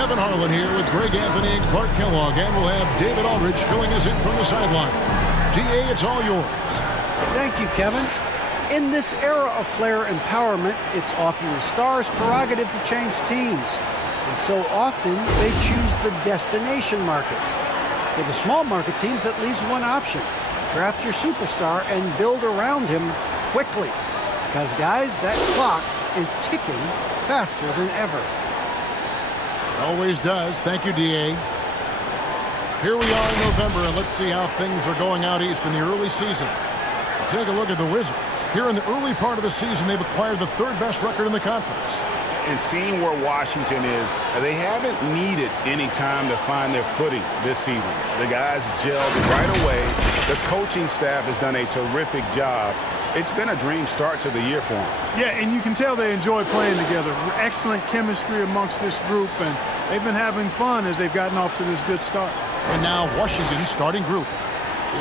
Kevin Harlan here with Greg Anthony and Clark Kellogg, and we'll have David Aldridge filling us in from the sideline. DA, it's all yours. Thank you, Kevin. In this era of player empowerment, it's often the star's prerogative to change teams. And so often, they choose the destination markets. For the small market teams, that leaves one option. Draft your superstar and build around him quickly. Because, guys, that clock is ticking faster than ever. Always does. Thank you, DA. Here we are in November, and let's see how things are going out east in the early season. Take a look at the Wizards. Here in the early part of the season, they've acquired the third-best record in the conference. And seeing where Washington is, they haven't needed any time to find their footing this season. The guys gelled right away. The coaching staff has done a terrific job. It's been a dream start to the year for them. Yeah, and you can tell they enjoy playing together. Excellent chemistry amongst this group, and they've been having fun as they've gotten off to this good start. And now Washington's starting group.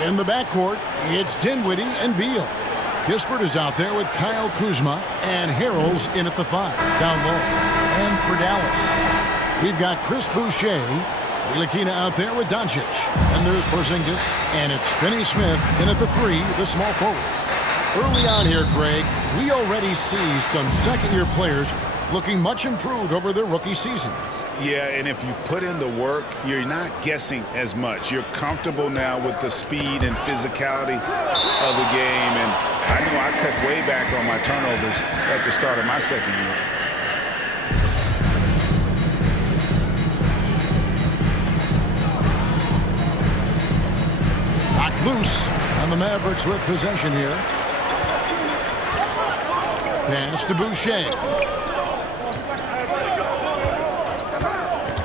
In the backcourt, it's Dinwiddie and Beal. Kispert is out there with Kyle Kuzma, and Harrell's in at the 5, down low. And for Dallas, we've got Chris Boucher, Ntilikina out there with Doncic. And there's Porzingis, and it's Finney-Smith in at the 3, the small forward. Early on here, Greg, we already see some second-year players looking much improved over their rookie seasons. Yeah, and if you put in the work, you're not guessing as much. You're comfortable now with the speed and physicality of the game. And I know I cut way back on my turnovers at the start of my second year. Knocked loose, and the Mavericks with possession here. Pass to Boucher.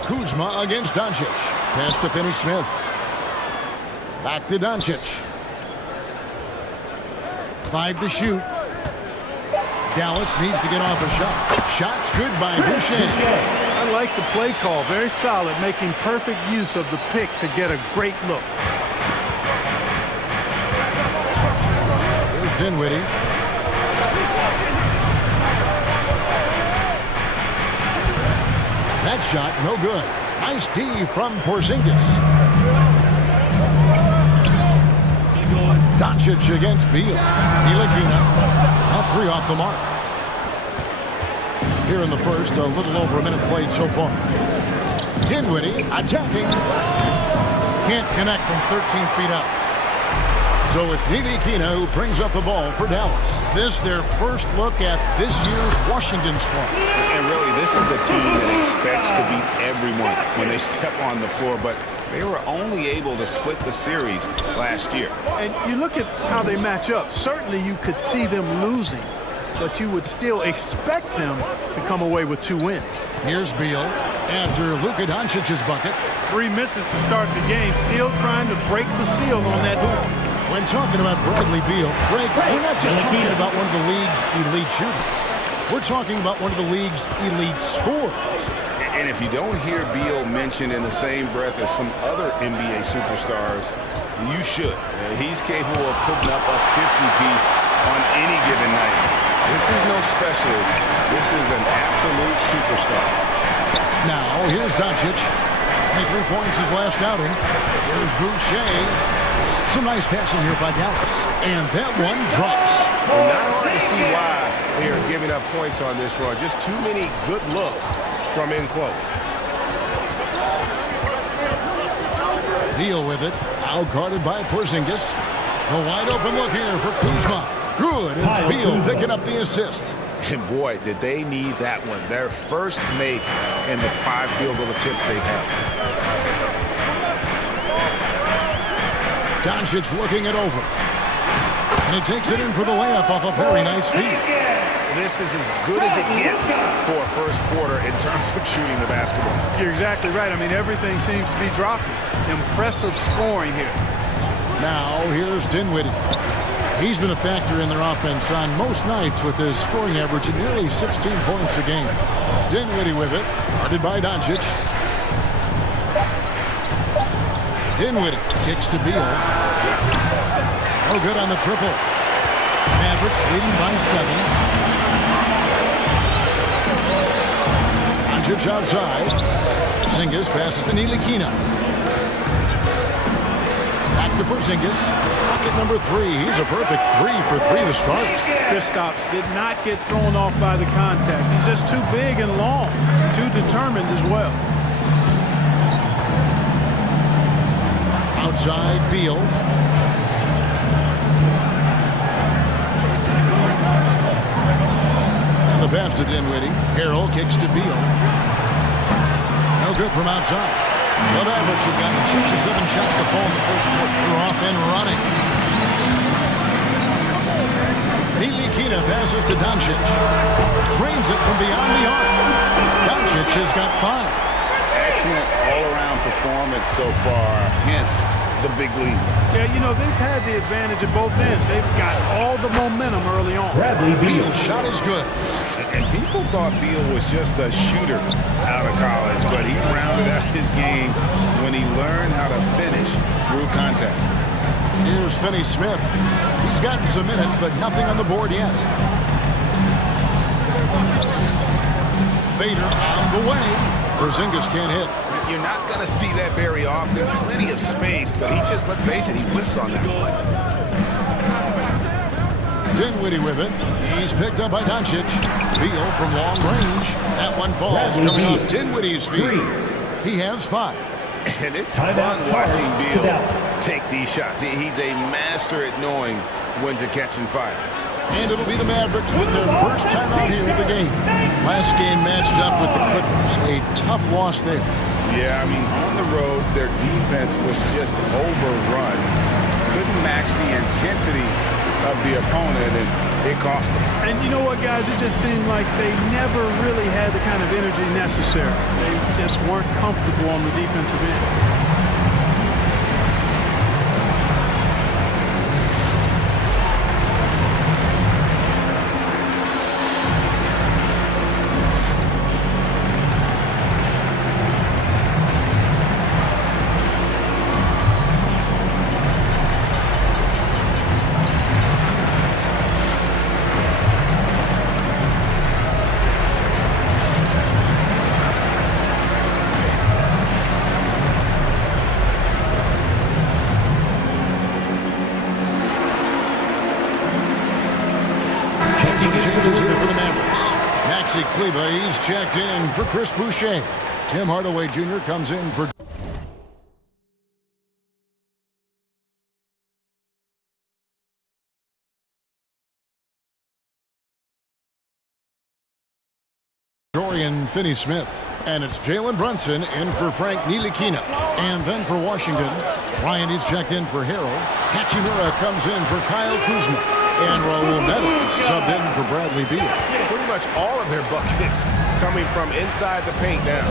Kuzma against Doncic. Pass to Finney-Smith. Back to Doncic. 5 to shoot. Dallas needs to get off a shot. Shot's good by Boucher. I like the play call. Very solid, making perfect use of the pick to get a great look. Here's Dinwiddie. That shot, no good. Nice D from Porzingis. Doncic against Beal. Ntilikina, a 3 off the mark. Here in the first, a little over a minute played so far. Dinwiddie attacking. Can't connect from 13 feet out. So it's Ntilikina who brings up the ball for Dallas. This their first look at this year's Washington squad. And really, this is a team that expects to beat everyone when they step on the floor, but they were only able to split the series last year. And you look at how they match up. Certainly you could see them losing, but you would still expect them to come away with 2 wins. Here's Beal after Luka Doncic's bucket. 3 misses to start the game, still trying to break the seal on that hoop. When talking about Bradley Beal, Greg, we're not just talking about one of the league's elite shooters. We're talking about one of the league's elite scorers. And if you don't hear Beal mentioned in the same breath as some other NBA superstars, you should. He's capable of putting up a 50-piece on any given night. This is no specialist. This is an absolute superstar. Now, here's Doncic. 23 points his last outing. Here's Boucher. Some nice passing here by Dallas. And that one drops. Well, not hard to see why they are giving up points on this run. Just too many good looks from in close. Beal with it. Out guarded by Porzingis. A wide open look here for Kuzma. Good. It's Beal picking up the assist. And boy, did they need that one. Their first make in the 5 field goal attempts they've had. Doncic looking it over. And he takes it in for the layup off a very nice feed. This is as good as it gets for a first quarter in terms of shooting the basketball. You're exactly right. I mean, everything seems to be dropping. Impressive scoring here. Now, here's Dinwiddie. He's been a factor in their offense on most nights with his scoring average at nearly 16 points a game. Dinwiddie with it, guarded by Doncic. Dinwiddie kicks to Beal. No good on the triple. Mavericks leading by 7. Doncic outside. Porzingis passes to Ntilikina. Back to Porzingis. Bucket number 3. He's a perfect 3 for 3 to start. Kristaps did not get thrown off by the contact. He's just too big and long, too determined as well. Outside, Beal. And the pass to Dinwiddie. Harrell kicks to Beal. No good from outside. The Mavericks have gotten 6 or 7 shots to fall in the first quarter. They're off and running. Ntilikina passes to Doncic. Drains it from beyond the arc. Doncic has got 5. Excellent all-around performance so far, hence the big lead. Yeah, you know, they've had the advantage at both ends. They've got all the momentum early on. Beal's shot is good. And people thought Beal was just a shooter out of college, but he rounded out his game when he learned how to finish through contact. Here's Finney Smith. He's gotten some minutes, but nothing on the board yet. Fader on the way. Porzingis can't hit. You're not going to see that very often. Plenty of space, but he just, let's face it, he whiffs on that. Dinwiddie with it. He's picked up by Doncic. Beal from long range. That one falls coming off Dinwiddie's feet. He has 5. And it's fun watching Beal take these shots. He's a master at knowing when to catch and fire. And it'll be the Mavericks with their first time out here in the game. Last game matched up with the Clippers. A tough loss there. Yeah, I mean, on the road, their defense was just overrun. Couldn't match the intensity of the opponent, and it cost them. And you know what, guys? It just seemed like they never really had the kind of energy necessary. They just weren't comfortable on the defensive end. Changes here for the Mavericks. Maxi Kleber, he's checked in for Chris Boucher. Tim Hardaway Jr. comes in for Dorian Finney-Smith. And it's Jalen Brunson in for Frank Ntilikina. And then for Washington, Ryan is checked in for Harrell. Hachimura comes in for Kyle Kuzma. And Raul Neto subbed in for Bradley Beal. Pretty much all of their buckets coming from inside the paint now.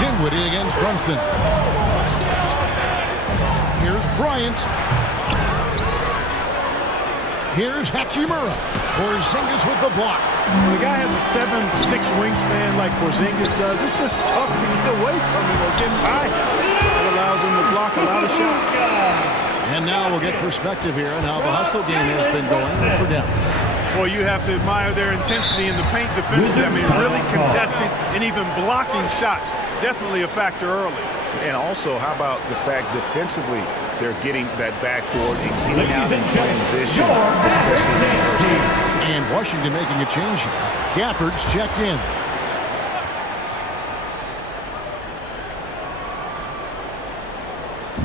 Dinwiddie against Brunson. Here's Bryant. Here's Hachimura. Porzingis with the block. When a guy has a 7'6" wingspan like Porzingis does, it's just tough to get away from him or get by him. It allows him to block a lot of shots. And now we'll get perspective here on how the hustle game has been going for Dallas. Well, you have to admire their intensity in the paint defensively. I mean, really contesting and even blocking shots. Definitely a factor early. And also, how about the fact defensively, they're getting that backboard and getting out in transition, especially in this first game. And Washington making a change here. Gafford's checked in.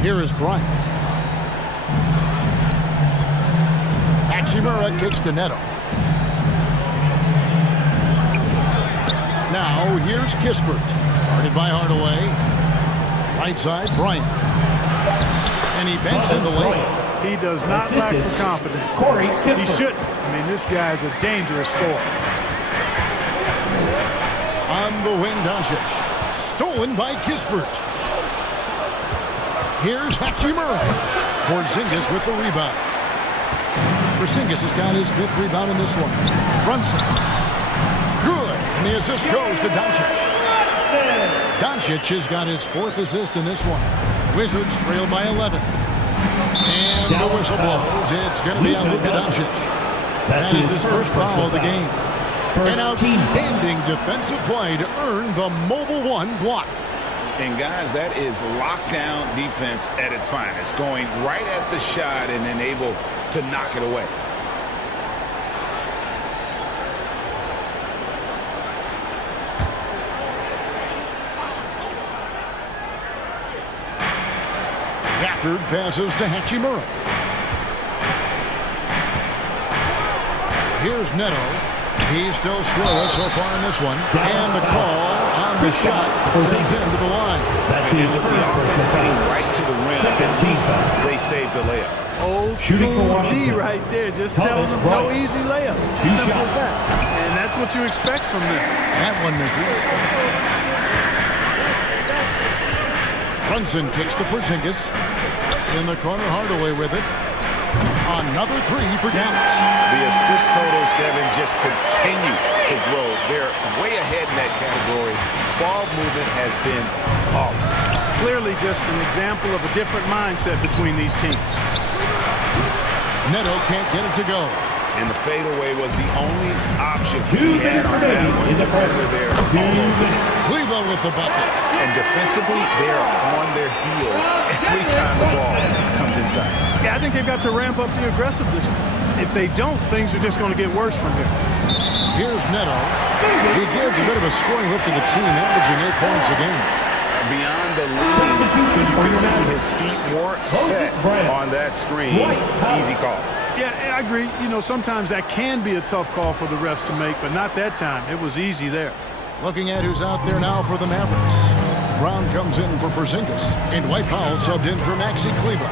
Here is Bryant. Hachimura kicks to Neto. Now here's Kispert. Guarded by Hardaway. Right side, Bryant. And he banks in the lane. He does not lack for confidence. He shouldn't. I mean, this guy is a dangerous scorer. On the wing, Doncic. Stolen by Kispert. Here's Hachimura. Porzingis with the rebound. Porzingis has got his 5th rebound in this one. Brunson. Good. And the assist goes to Doncic. Doncic has got his 4th assist in this one. Wizards trail by 11. And the whistle blows. It's going to be on Luka Doncic. That is his first foul of the game. An outstanding defensive play to earn the Mobile One block. And guys, that is lockdown defense at its finest, going right at the shot and then able to knock it away. Gafford passes to Hachimura. Here's Neto. He's still scoreless so far in this one. And the call on the shot sends him to the line. And with the offense getting right to the rim, at least they saved the layup. Old school D right there. Just telling them no easy layups. It's as simple as that. And that's what you expect from them. That one misses. Brunson kicks to Porzingis. In the corner, Hardaway with it. Another three for Dallas. The assist totals, Kevin, just continue to grow. They're way ahead in that category. Ball movement has been flawless. Clearly just an example of a different mindset between these teams. Neto can't get it to go. And the fadeaway was the only option he had on that one. Defender there all over. Cleveland with the bucket. And defensively, they are on their heels every time the ball comes inside. Yeah, I think they've got to ramp up the aggressiveness. If they don't, things are just going to get worse from here. Here's Neto. He gives a bit of a scoring lift to the team, averaging 8 points a game. Beyond the lead, you can see his feet weren't set on that screen. Easy call. Yeah, I agree. You know, sometimes that can be a tough call for the refs to make, but not that time. It was easy there. Looking at who's out there now for the Mavericks. Brown comes in for Porzingis, and Dwight Powell subbed in for Maxi Kleber.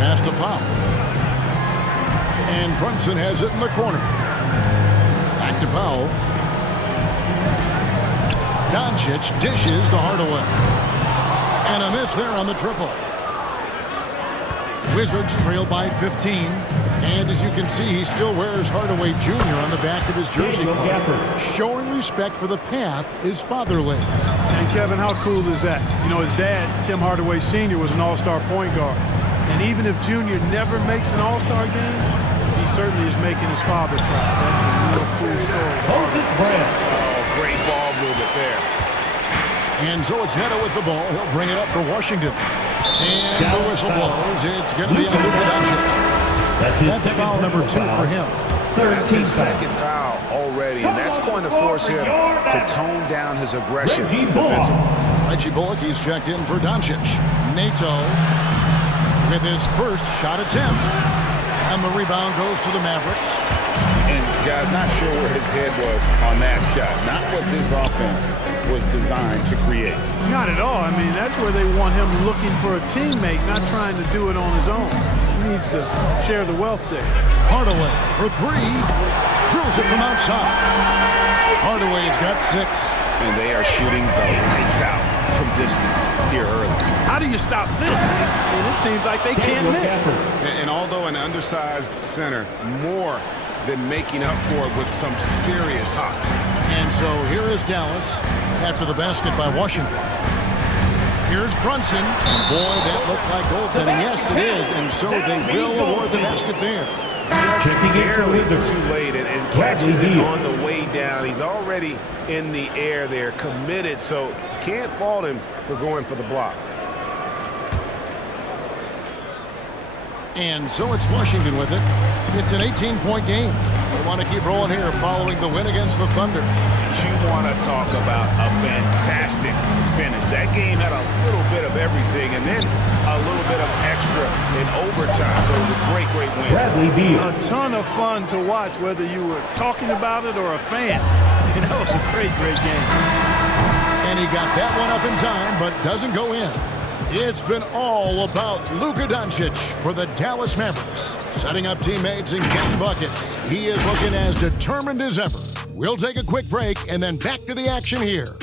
Pass to Powell. And Brunson has it in the corner. Back to Powell. Doncic dishes to Hardaway. And a miss there on the triple. Wizards trail by 15. And as you can see, he still wears Hardaway Jr. on the back of his jersey. Showing respect for the path is fatherly. And Kevin, how cool is that? You know, his dad, Tim Hardaway Sr., was an all-star point guard. And even if Junior never makes an all-star game, he certainly is making his father proud. That's a real cool story. Oh, great ball movement there. And so it's Neto with the ball. He'll bring it up for Washington. And the whistle blows. It's going to be on Luka Doncic. That's foul number 2 for him. That's his second foul already, and that's going to force him to tone down his aggression defensively. Reggie Bullock, he's checked in for Doncic. Neto with his first shot attempt. And the rebound goes to the Mavericks. And, guys, not sure where his head was on that shot. Not what this offense was designed to create. Not at all. I mean, that's where they want him looking for a teammate, not trying to do it on his own. He needs to share the wealth there. Hardaway for 3. Drills it from outside. Hardaway's got 6. And they are shooting the lights out from distance here early. How do you stop this? I mean, it seems like they can't miss. And although an undersized center, more than making up for it with some serious hops. And so here is Dallas after the basket by Washington. Here's Brunson. And boy, that looked like goaltending. Yes, it is. And so they will award the basket there. Just barely too late and catches it on the way down. He's already in the air there, committed, so can't fault him for going for the block. And so it's Washington with it. It's an 18-point game. We want to keep rolling here following the win against the Thunder. You want to talk about a fantastic finish. That game had a little bit of everything and then a little bit of extra in overtime. So it was a great, great win. A ton of fun to watch, whether you were talking about it or a fan. And that was a great, great game. And he got that one up in time, but doesn't go in. It's been all about Luka Doncic for the Dallas Mavericks. Setting up teammates and getting buckets. He is looking as determined as ever. We'll take a quick break and then back to the action here